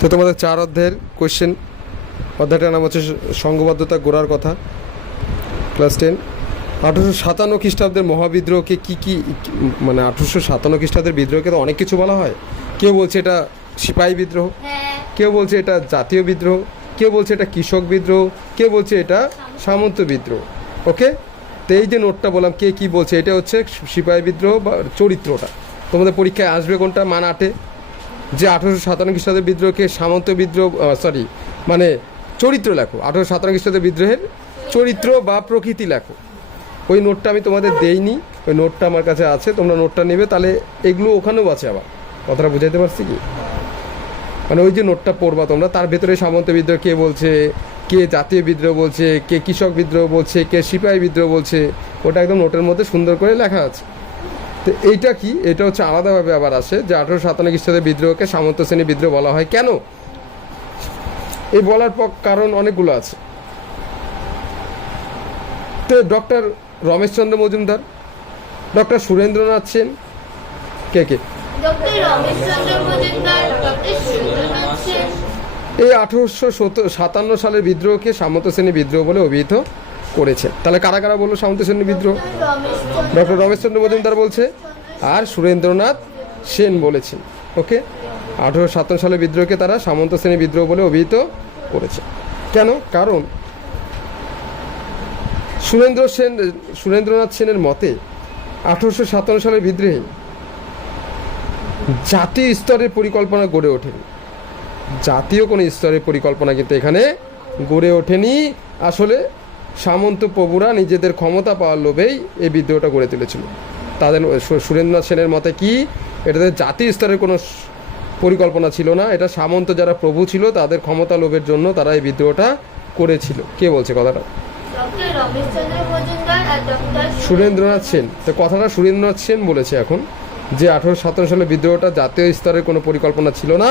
তো তোমাদের চার অধ্যায়ের কোয়েশ্চেন অধ্যায়টার নাম হচ্ছে সংঘবদ্ধতা গোড়ার কথা ক্লাস টেন আঠারোশো সাতান্ন খ্রিস্টাব্দের মহাবিদ্রোহকে কী কী মানে আঠারোশো সাতান্ন খ্রিস্টাব্দের বিদ্রোহকে তো অনেক কিছু বলা হয়। কেউ বলছে এটা সিপাহী বিদ্রোহ, কেউ বলছে এটা জাতীয় বিদ্রোহ, কেউ বলছে এটা কৃষক বিদ্রোহ, কেউ বলছে এটা সামন্ত বিদ্রোহ ওকে তো এই যে নোটটা বললাম, কে কি বলছে, এটা হচ্ছে সিপাহী বিদ্রোহ বা চরিত্রটা। তোমাদের পরীক্ষায় আসবে কোনটা, মান আটে। যে আঠারোশো সাতান্ন খ্রিস্টাব্দের বিদ্রোহকে সামন্ত বিদ্রোহ সরি মানে চরিত্র লেখো। আঠারোশো সাতান্ন খ্রিস্টাব্দের বিদ্রোহের চরিত্র বা প্রকৃতি লেখো। ওই নোটটা আমি তোমাদের দেইনি, ওই নোটটা আমার কাছে আছে, তোমরা নোটটা নেবে, তাহলে এগুলো ওখানেও আছে আবার। কথাটা বুঝাইতে পারছি কি? মানে ওই যে নোটটা পড়বা তোমরা, তার ভেতরে সামন্ত বিদ্রোহ কে বলছে, কে জাতীয় বিদ্রোহ বলছে, কে কৃষক বিদ্রোহ বলছে, কে সিপাহী বিদ্রোহ বলছে, ওটা একদম নোটের মধ্যে সুন্দর করে লেখা আছে। তো এইটা কি? এটা হচ্ছে আলাদাভাবে আবার আসে যে আঠারোশো সাতান্ন খ্রিস্টাব্দের বিদ্রোহকে সামন্ত শ্রেণি বিদ্রোহ বলা হয়। কেন? এই বলার পর কারণ অনেকগুলো আছে। তো ডক্টর রমেশচন্দ্র মজুমদার ডক্টর সুরেন্দ্রনাথ সেন কে কে? এই আঠেরোশো সাতান্ন সালের বিদ্রোহকে সামন্ত শ্রেণি বিদ্রোহ বলে অভিহিত। করেছে। তাহলে কারা কারা বলল সামন্ত শ্রেণি বিদ্রোহ? ডক্টর রমেশচন্দ্র মজুমদার বলছে আর সুরেন্দ্রনাথ সেন বলেছেন। ওকে? আঠেরোশো সাতান্ন সালে বিদ্রোহকে তারা সামন্ত শ্রেণি বিদ্রোহ বলে অভিহিত করেছে। কেন? কারণ সুরেন্দ্র সেন, সুরেন্দ্রনাথ সেনের মতে আঠেরোশো সাতান্ন সালের বিদ্রোহে জাতীয় স্তরের পরিকল্পনা গড়ে ওঠেনি। জাতীয় কোনো স্তরের পরিকল্পনা কিন্তু এখানে গড়ে ওঠেনি। আসলে সামন্ত প্রভুরা নিজেদের ক্ষমতা পাওয়ার লোভেই এই বিদ্রোহটা গড়ে তুলেছিল। তাদের সুরেন্দ্রনাথ সেনের মতে কি এটাতে জাতীয় স্তরের কোনো পরিকল্পনা ছিল না। এটা সামন্ত যারা প্রভু ছিল তাদের ক্ষমতা লোভের জন্য তারা এই বিদ্রোহটা করেছিল। কে বলছে কথাটা? সুরেন্দ্রনাথ সেন। তো কথাটা সুরেন্দ্রনাথ সেন বলেছে এখন যে আঠারোশো সাতান্ন সালে বিদ্রোহটা জাতীয় স্তরের কোনো পরিকল্পনা ছিল না।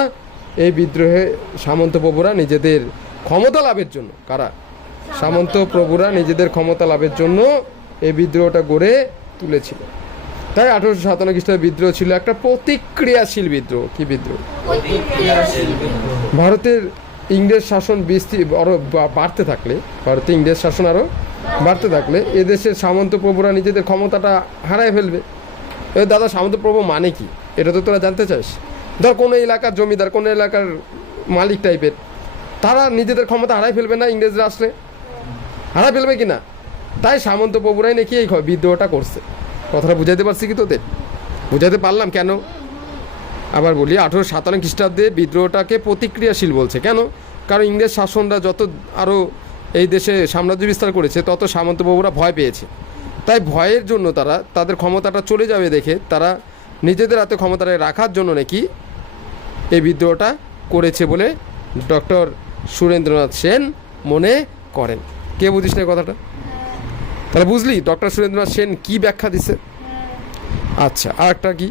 এই বিদ্রোহে সামন্ত প্রভুরা নিজেদের ক্ষমতা লাভের জন্য কারা? সামন্ত প্রভুরা নিজেদের ক্ষমতা লাভের জন্য এই বিদ্রোহটা গড়ে তুলেছিল। তাই আঠারোশো সাতান্ন খ্রিস্টাব্দে বিদ্রোহ ছিল একটা প্রতিক্রিয়াশীল বিদ্রোহ। কি বিদ্রোহ? ভারতের ইংরেজ শাসন বিস্তি আরও বাড়তে থাকলে ভারতে ইংরেজ শাসন আরও বাড়তে থাকলে এদেশের সামন্ত প্রভুরা নিজেদের ক্ষমতাটা হারায় ফেলবে। এ দাদা সামন্ত প্রভু মানে কি? এটা তো তোরা জানতে চাস। ধর কোনো এলাকার জমিদার কোনো এলাকার মালিক টাইপের তারা নিজেদের ক্ষমতা হারাই ফেলবে না ইংরেজরা আসলে। হারাই ফেলবে কি না তাই সামন্ত প্রভুরাই নাকি এই বিদ্রোহটা করছে। কথাটা বুঝাইতে পারছি কি তোদের? বুঝাতে পারলাম কেন? আবার বলি, আঠেরোশো সাতান্ন খ্রিস্টাব্দে বিদ্রোহটাকে প্রতিক্রিয়াশীল বলছে। কেন? কারণ ইংরেজ শাসনরা যত আরও এই দেশে সাম্রাজ্য বিস্তার করেছে, তত সামন্তবাবুরা ভয় পেয়েছে। তাই ভয়ের জন্য তারা তাদের ক্ষমতাটা চলে যাবে দেখে তারা নিজেদের হাতে ক্ষমতাটা রাখার জন্য নাকি এই বিদ্রোহটা করেছে বলে ডক্টর সুরেন্দ্রনাথ সেন মনে করেন। কে বুঝিস না কথাটা? তাহলে বুঝলি ডক্টর সুরেন্দ্রনাথ সেন কি ব্যাখ্যা দিছে? আচ্ছা আর একটা কি?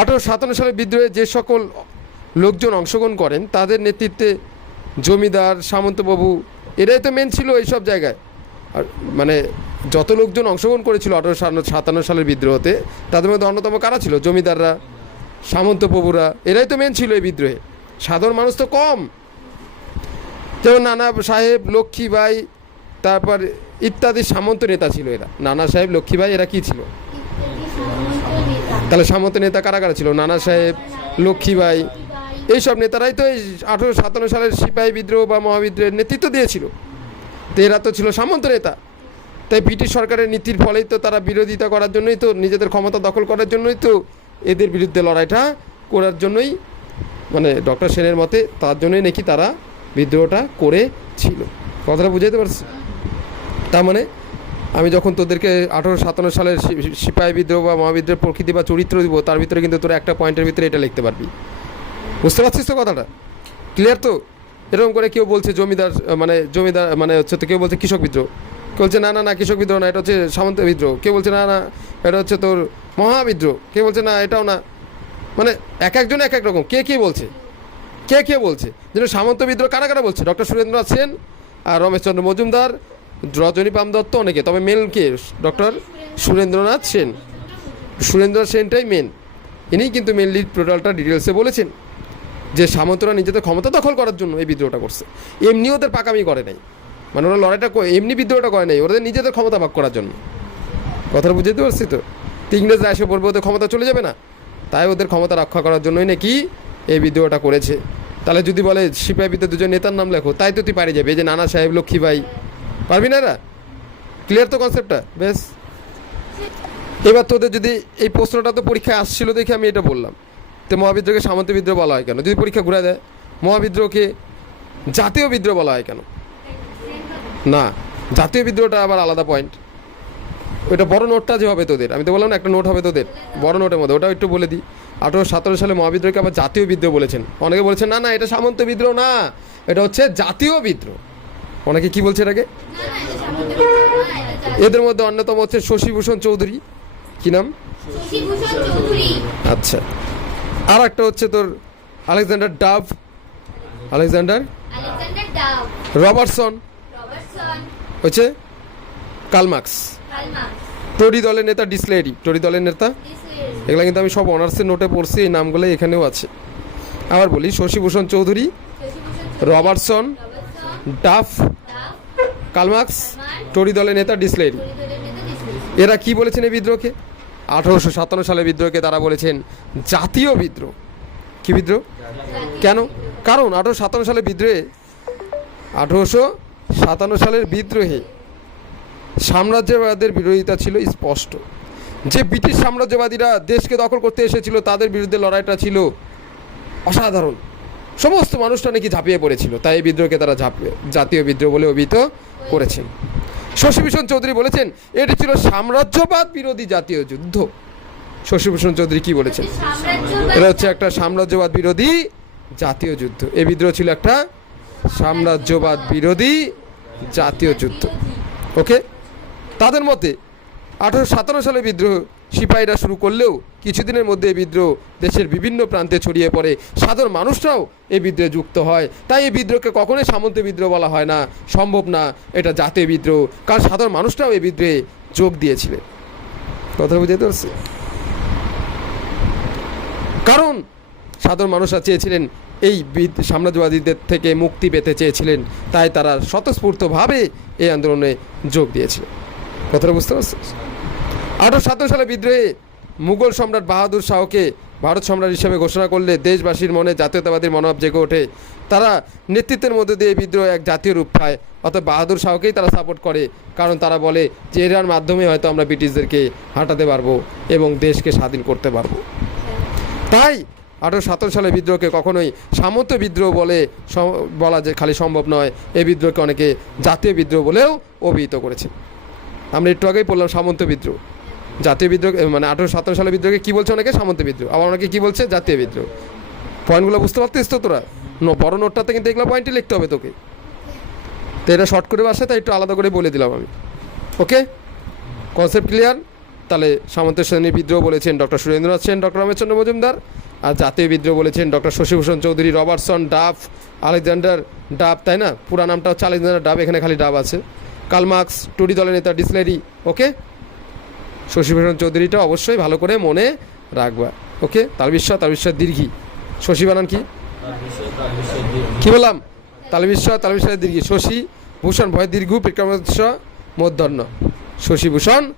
আঠারোশো সাতান্ন সালে বিদ্রোহে যে সকল লোকজন অংশগ্রহণ করেন, তাদের নেতৃত্বে জমিদার, সামন্তবাবু, এরাই তো মেন ছিল এইসব জায়গায়। আর মানে যত লোকজন অংশগ্রহণ করেছিল আঠারোশো সাতান্ন সালের বিদ্রোহতে, তাদের মধ্যে অন্যতম কারা ছিল? জমিদাররা সামন্তপ্রভুরা এরাই তো মেন ছিল এই বিদ্রোহে। সাধারণ মানুষ তো কম। যেমন নানা সাহেব লক্ষ্মীবাই তারপর ইত্যাদি সামন্ত নেতা ছিল এরা। নানা সাহেব লক্ষ্মীবাই এরা কি ছিল? তাহলে সামন্ত নেতা কারা কারা ছিল? নানা সাহেব লক্ষ্মীবাই এইসব নেতারাই তো এই আঠেরোশো সাতান্ন সালের সিপাহী বিদ্রোহ বা মহাবিদ্রোহের নেতৃত্ব দিয়েছিল। তো এরা তো ছিল সামন্ত নেতা। তাই ব্রিটিশ সরকারের নীতির ফলেই তো তারা বিরোধিতা করার জন্যই তো, নিজেদের ক্ষমতা দখল করার জন্যই তো এদের বিরুদ্ধে লড়াইটা করার জন্যই মানে ডক্টর সেনের মতে তার জন্যই নাকি তারা বিদ্রোহটা করেছিল। কথাটা বুঝাইতে পারছি? তার মানে আমি যখন তোদেরকে আঠারোশো সাতান্ন সালের সিপাহী বিদ্রোহ বা মহাবিদ্রোহের প্রকৃতি বা চরিত্র দিব, তার ভিতরে কিন্তু তোরা একটা পয়েন্টের ভিতরে এটা লিখতে পারবি। বুঝতে পারছিস তো কথাটা? ক্লিয়ার তো? এরকম করে কেউ বলছে জমিদার মানে জমিদার মানে হচ্ছে তো কেউ বলছে কৃষক বিদ্রোহ। কেউ বলছে, না না না, কৃষক বিদ্রোহ না, এটা হচ্ছে সামন্ত বিদ্রোহ। কেউ বলছে, না না, এটা হচ্ছে তোর মহাবিদ্রোহ। কেউ বলছে, না, এটাও না। মানে এক একজন এক এক রকম। কে কে বলছে? কে কে বলছে? যেন সামন্ত বিদ্রোহ কারা কারা বলছে? ডক্টর সুরেন্দ্রনাথ সেন আর রমেশচন্দ্র মজুমদার রজনী পাম দত্ত অনেকে, তবে মেল কে? ডক্টর সুরেন্দ্রনাথ সেন। সুরেন্দ্রনাথ সেনটাই মেন ইনিই কিন্তু মেনলি টোটালটা ডিটেলসে বলেছেন যে সামন্তরা নিজেদের ক্ষমতা দখল করার জন্য এই বিদ্রোহটা করছে। এমনি ওদের পাকামি করে নাই। মানে ওরা লড়াইটা এমনি বিদ্রোহটা করে নাই, ওদের নিজেদের ক্ষমতা ভাগ করার জন্য। কথাটা বুঝতে পারছি তো? ইংরেজরা এসে বলবে ওদের ক্ষমতা চলে যাবে না? তাই ওদের ক্ষমতা রক্ষা করার জন্যই নাকি এই বিদ্রোহটা করেছে। তাহলে যদি বলে সিপাহী বিদ্রোহ দুজন নেতার নাম লেখো, তাই তো তুই পারে যাবে। যে নানা সাহেব, লক্ষ্মী ভাই পারবি না এরা? ক্লিয়ার তো কনসেপ্টটা বেশ। এবার তোদের যদি এই প্রশ্নটা তো পরীক্ষায় আসছিল দেখে আমি এটা বললাম। তো মহাবিদ্রোহকে সামন্ত বিদ্রোহ বলা হয় কেন? যদি পরীক্ষা ঘুরে দেয়, মহাবিদ্রোহকে জাতীয় বিদ্রোহ বলা হয় কেন? না, জাতীয় বিদ্রোহটা আবার আলাদা পয়েন্ট ওইটা বড় নোটটা যে হবে তোদের, আমি তো বললাম না একটা নোট হবে তোদের, বড় নোটের মধ্যে, ওটাও একটু বলে দিই। আঠারোশো সতেরো সালে মহাবিদ্রোহকে আবার জাতীয় বিদ্রোহ বলেছেন। অনেকে বলেছেন, না না, এটা সামন্ত বিদ্রোহ না, এটা হচ্ছে জাতীয় বিদ্রোহ। অনেকে কি বলছে এটাকে। এদের মধ্যে অন্যতম হচ্ছে শশীভূষণ চৌধুরী। কি নাম? আচ্ছা। আর একটা হচ্ছে তোর আলেকজান্ডার ডাভ। আলেকজান্ডার? রবার্টসন। হচ্ছে কালমার্কস টরি দলের নেতা ডিসলেরি টরি দলের নেতা? এগুলো কিন্তু আমি সব অনার্সের নোটে পড়ছি এই নামগুলো এখানেও আছে। আবার বলি Shashibhushan Chaudhuri Robertson Duff Karl Marx Tory দলের নেতা ডিসলেরি এরা কি বলেছেন এই বিদ্রোহকে? আঠারোশো সাতান্ন সালে বিদ্রোহকে তারা বলেছেন জাতীয় বিদ্রোহ। কি বিদ্রোহ? কেন? কারণ আঠারোশো সাতান্ন সালে বিদ্রোহে, আঠারোশো সাতান্ন সালের বিদ্রোহে সাম্রাজ্যবাদের বিরোধিতা ছিল স্পষ্ট। যে ব্রিটিশ সাম্রাজ্যবাদীরা দেশকে দখল করতে এসেছিল, তাদের বিরুদ্ধে লড়াইটা ছিল অসাধারণ। সমস্ত মানুষটা নাকি ঝাঁপিয়ে পড়েছিল, তাই এই বিদ্রোহকে তারা ঝাঁপিয়ে, জাতীয় বিদ্রোহ বলে অভিহিত করেছেন। শশীভূষণ চৌধুরী বলেছেন, এটি ছিল সাম্রাজ্যবাদ বিরোধী জাতীয় যুদ্ধ। শশীভূষণ চৌধুরী কি বলেছেন? এটা হচ্ছে একটা সাম্রাজ্যবাদ বিরোধী জাতীয় যুদ্ধ। এ বিদ্রোহ ছিল একটা সাম্রাজ্যবাদ বিরোধী জাতীয় যুদ্ধ। ওকে? তাদের মতে আঠারোশো সাতান্ন সালে বিদ্রোহ সিপাহীরা শুরু করলেও কিছুদিনের মধ্যে এই বিদ্রোহ দেশের বিভিন্ন প্রান্তে ছড়িয়ে পড়ে। সাধারণ মানুষরাও এই বিদ্রোহে যুক্ত হয়। তাই এই বিদ্রোহকে কখনোই সামন্ত বিদ্রোহ বলা হয় না। সম্ভব না এটা জাতীয় বিদ্রোহ। কারণ সাধারণ মানুষরাও এই বিদ্রোহে যোগ দিয়েছিলেন। কথা বুঝতে পারছি কারণ সাধারণ মানুষরা চেয়েছিলেন এই বিদ- সাম্রাজ্যবাদীদের থেকে মুক্তি পেতে চেয়েছিলেন। তাই তারা স্বতঃস্ফূর্তভাবে এই আন্দোলনে যোগ দিয়েছিলেন। কথাটা বুঝতে পারছিস? আঠারোশো সতেরো সালে বিদ্রোহে মুঘল সম্রাট বাহাদুর শাহকে ভারত সম্রাট হিসেবে ঘোষণা করলে দেশবাসীর মনে জাতীয়তাবাদীর মনোভাব জেগে ওঠে। তারা নেতৃত্বের মধ্যে দিয়ে বিদ্রোহ এক জাতীয় রূপ পায়, অর্থাৎ বাহাদুর শাহকেই তারা সাপোর্ট করে। কারণ তারা বলে যে এরার মাধ্যমে হয়তো আমরা ব্রিটিশদেরকে হাঁটাতে পারব এবং দেশকে স্বাধীন করতে পারব। তাই আঠারোশো সতেরো সালে বিদ্রোহকে কখনোই সামন্ত বিদ্রোহ বলে বলা যে খালি সম্ভব নয় এই বিদ্রোহকে অনেকে জাতীয় বিদ্রোহ বলেও অভিহিত করেছে। আমরা একটু আগেই বললাম সামন্ত বিদ্রোহ। জাতীয় বিদ্রোহ মানে আঠারোশো সতেরো সালে বিদ্রোহকে কী বলছে অনেকে? সামন্ত বিদ্রোহ। আবার অনেকে কী বলছে? জাতীয় বিদ্রোহ। পয়েন্টগুলো বুঝতে পারতিস তো তোরা? ন, বড় নোটটাতে কিন্তু এগুলো পয়েন্টই লিখতে হবে তোকে। তো এটা শর্ট করে আসে তাই একটু আলাদা করে বলে দিলাম আমি। ওকে কনসেপ্ট ক্লিয়ার তাহলে সামন্ত শ্রেণির বিদ্রোহ বলেছেন ডক্টর সুরেন্দ্রনাথ সেন, ডক্টর রমেশচন্দ্র মজুমদার। আর জাতীয় বিদ্রোহ বলেছেন doctor Shashibhushan Chaudhuri, Robertson, Duff, Alexander Duff তাই না? পুরা নামটা হচ্ছে আলেকজান্ডার ডাব এখানে খালি ডাব আছে। কালমার্কস টুডি দলের নেতা, ডিসলেরি ওকে শশীভূষণ চৌধুরীটা অবশ্যই ভালো করে মনে রাখবা। ওকে? তাল বিশ্বাস তাল বিশ্বাস দীর্ঘি। শশী বানান কি? কি বললাম? তাল বিশ্বাস তাল বিশ্বাস দীর্ঘি। শশী ভূষণ ভয় দীর্ঘ বিক্রম মধ্যন্ন শশীভূষণ